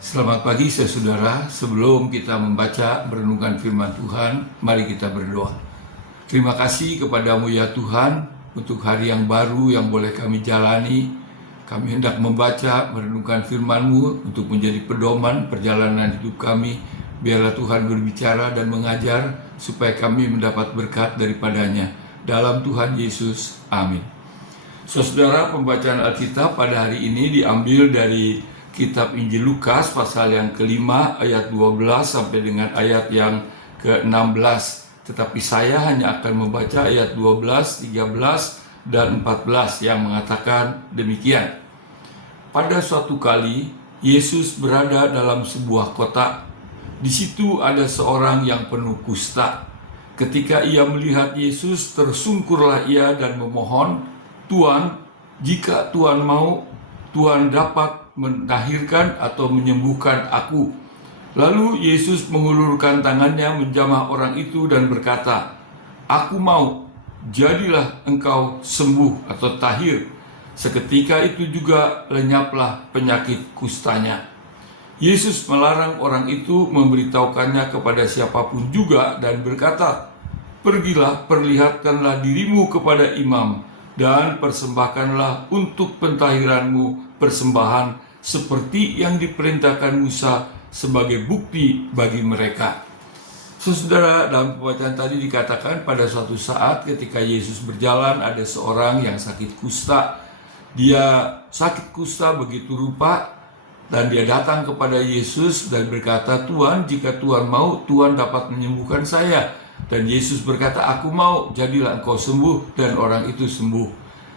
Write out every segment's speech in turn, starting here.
Selamat pagi saudara. Sebelum kita membaca merenungkan firman Tuhan, mari kita berdoa. Terima kasih kepadamu ya Tuhan untuk hari yang baru yang boleh kami jalani. Kami hendak membaca merenungkan firman-Mu untuk menjadi pedoman perjalanan hidup kami. Biarlah Tuhan berbicara dan mengajar supaya kami mendapat berkat daripadanya. Dalam Tuhan Yesus, amin. Saudara, pembacaan Alkitab pada hari ini diambil dari Kitab Injil Lukas pasal yang kelima ayat 12 sampai dengan ayat yang ke-16. Tetapi saya hanya akan membaca ayat 12, 13, dan 14 yang mengatakan demikian. Pada suatu kali Yesus berada dalam sebuah kota. Di situ ada seorang yang penuh kusta. Ketika ia melihat Yesus, tersungkurlah ia dan memohon, "Tuan, jika Tuan mau, Tuan dapat melahirkan atau menyembuhkan aku." Lalu Yesus mengulurkan tangannya menjamah orang itu dan berkata, "Aku mau, jadilah engkau sembuh atau tahir." Seketika itu juga lenyaplah penyakit kustanya. Yesus melarang orang itu memberitahukannya kepada siapapun juga dan berkata, "Pergilah, perlihatkanlah dirimu kepada imam dan persembahkanlah untuk pentahiranmu persembahan seperti yang diperintahkan Musa sebagai bukti bagi mereka." Saudara, dalam pembacaan tadi dikatakan pada suatu saat ketika Yesus berjalan ada seorang yang sakit kusta. Dia sakit kusta begitu rupa dan dia datang kepada Yesus dan berkata, "Tuan, jika Tuan mau, Tuan dapat menyembuhkan saya." Dan Yesus berkata, "Aku mau, jadilah engkau sembuh." Dan orang itu sembuh.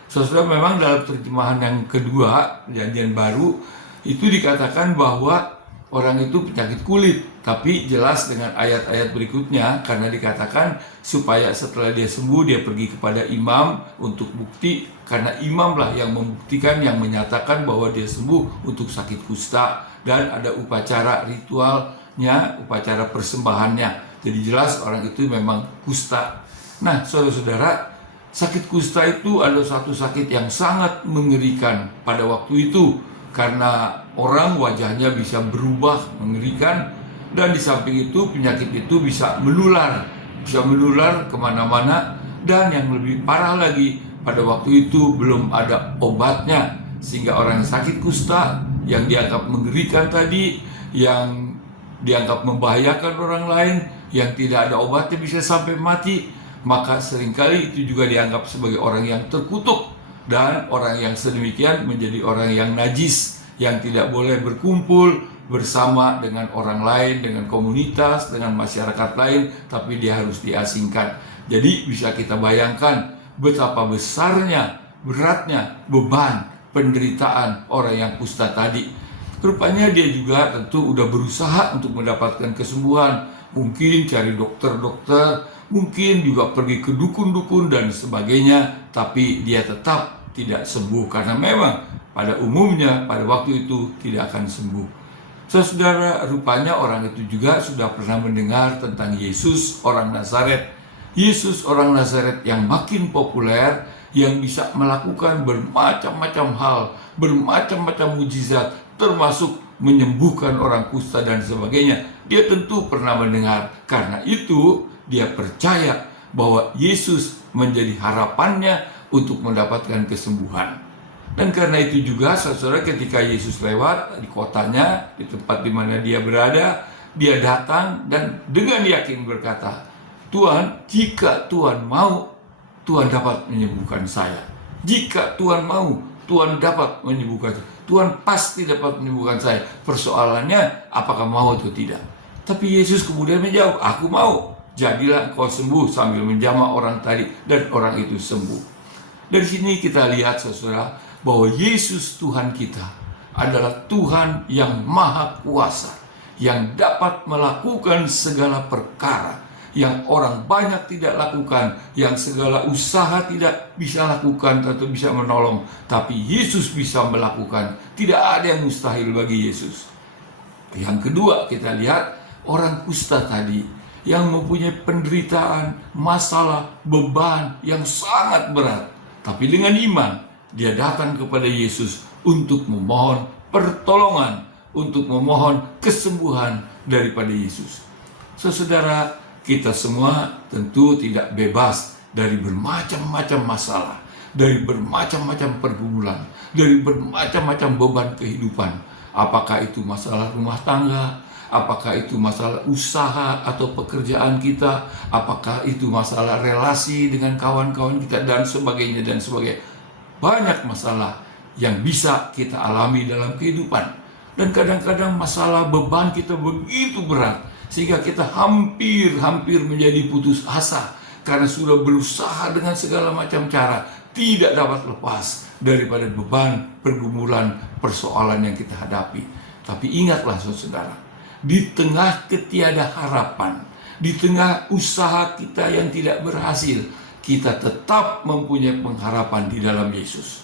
Saudara, memang dalam terjemahan yang kedua, Perjanjian Baru, itu dikatakan bahwa orang itu penyakit kulit. Tapi jelas dengan ayat-ayat berikutnya, karena dikatakan supaya setelah dia sembuh, dia pergi kepada imam untuk bukti. Karena imamlah yang membuktikan, yang menyatakan bahwa dia sembuh untuk sakit kusta. Dan ada upacara ritualnya, upacara persembahannya. Jadi jelas orang itu memang kusta. Nah, saudara-saudara, sakit kusta itu adalah satu sakit yang sangat mengerikan pada waktu itu. Karena orang wajahnya bisa berubah mengerikan. Dan di samping itu penyakit itu bisa menular kemana-mana. Dan yang lebih parah lagi, pada waktu itu belum ada obatnya. Sehingga orang yang sakit kusta, yang dianggap mengerikan tadi, yang dianggap membahayakan orang lain, yang tidak ada obatnya bisa sampai mati, maka seringkali itu juga dianggap sebagai orang yang terkutuk. Dan orang yang sedemikian menjadi orang yang najis, yang tidak boleh berkumpul bersama dengan orang lain, dengan komunitas, dengan masyarakat lain, tapi dia harus diasingkan. Jadi bisa kita bayangkan betapa besarnya, beratnya, beban, penderitaan orang yang kusta tadi. Rupanya dia juga tentu udah berusaha untuk mendapatkan kesembuhan. Mungkin cari dokter-dokter, mungkin juga pergi ke dukun-dukun dan sebagainya, tapi dia tetap tidak sembuh karena memang pada umumnya pada waktu itu tidak akan sembuh. Saudara, rupanya orang itu juga sudah pernah mendengar tentang Yesus orang Nazaret. Yesus orang Nazaret yang makin populer, yang bisa melakukan bermacam-macam hal, bermacam-macam mujizat, termasuk menyembuhkan orang kusta dan sebagainya. Dia tentu pernah mendengar. Karena itu dia percaya bahwa Yesus menjadi harapannya untuk mendapatkan kesembuhan. Dan karena itu juga saudara, ketika Yesus lewat di kotanya, di tempat di mana dia berada, dia datang dan dengan yakin berkata, "Tuan, jika Tuan mau, Tuan dapat menyembuhkan saya. Jika Tuan mau, Tuan dapat menyembuhkan saya. Tuan pasti dapat menyembuhkan saya." Persoalannya apakah mau atau tidak. Tapi Yesus kemudian menjawab, "Aku mau, jadilah engkau sembuh," sambil menjamah orang tadi dan orang itu sembuh. Dari sini kita lihat saudara, bahwa Yesus Tuhan kita adalah Tuhan yang maha kuasa, yang dapat melakukan segala perkara yang orang banyak tidak lakukan, yang segala usaha tidak bisa lakukan atau bisa menolong, tapi Yesus bisa melakukan. Tidak ada yang mustahil bagi Yesus. Yang kedua, kita lihat orang kusta tadi yang mempunyai penderitaan, masalah, beban yang sangat berat, tapi dengan iman dia datang kepada Yesus untuk memohon pertolongan, untuk memohon kesembuhan daripada Yesus. Saudara, kita semua tentu tidak bebas dari bermacam-macam masalah, dari bermacam-macam pergumulan, dari bermacam-macam beban kehidupan. Apakah itu masalah rumah tangga, apakah itu masalah usaha atau pekerjaan kita, apakah itu masalah relasi dengan kawan-kawan kita, dan sebagainya, dan sebagainya. Banyak masalah yang bisa kita alami dalam kehidupan. Dan kadang-kadang masalah beban kita begitu berat, sehingga kita hampir menjadi putus asa, karena sudah berusaha dengan segala macam cara, tidak dapat lepas daripada beban, pergumulan, persoalan yang kita hadapi. Tapi ingatlah saudara, di tengah ketiada harapan, di tengah usaha kita yang tidak berhasil, kita tetap mempunyai pengharapan di dalam Yesus.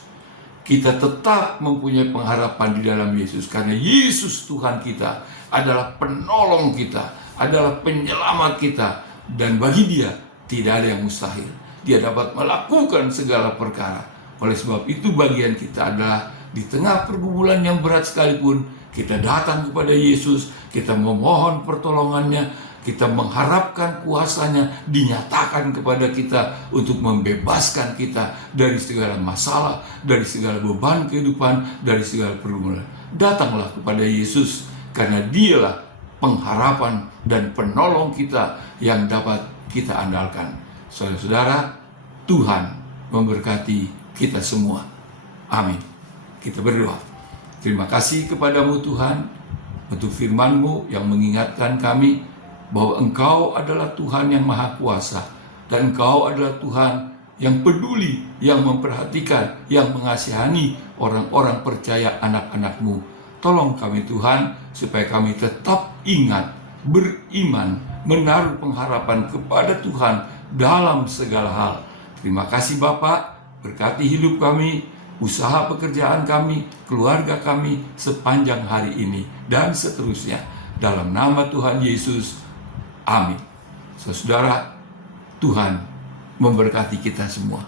Kita tetap mempunyai pengharapan di dalam Yesus, karena Yesus Tuhan kita adalah penolong kita, adalah penyelamat kita, dan bagi Dia tidak ada yang mustahil. Dia dapat melakukan segala perkara. Oleh sebab itu bagian kita adalah di tengah pergumulan yang berat sekalipun, kita datang kepada Yesus, kita memohon pertolongannya, kita mengharapkan kuasanya dinyatakan kepada kita untuk membebaskan kita dari segala masalah, dari segala beban kehidupan, dari segala pergumulan. Datanglah kepada Yesus, karena Dialah pengharapan dan penolong kita yang dapat kita andalkan. Saudara-saudara, Tuhan memberkati kita semua. Amin. Kita berdoa. Terima kasih kepadamu Tuhan untuk firman-Mu yang mengingatkan kami bahwa Engkau adalah Tuhan yang Maha Kuasa, dan Engkau adalah Tuhan yang peduli, yang memperhatikan, yang mengasihani orang-orang percaya, anak-anak-Mu. Tolong kami Tuhan, supaya kami tetap ingat, beriman, menaruh pengharapan kepada Tuhan dalam segala hal. Terima kasih Bapa, berkati hidup kami, usaha pekerjaan kami, keluarga kami sepanjang hari ini dan seterusnya. Dalam nama Tuhan Yesus, amin. Saudara, Tuhan memberkati kita semua.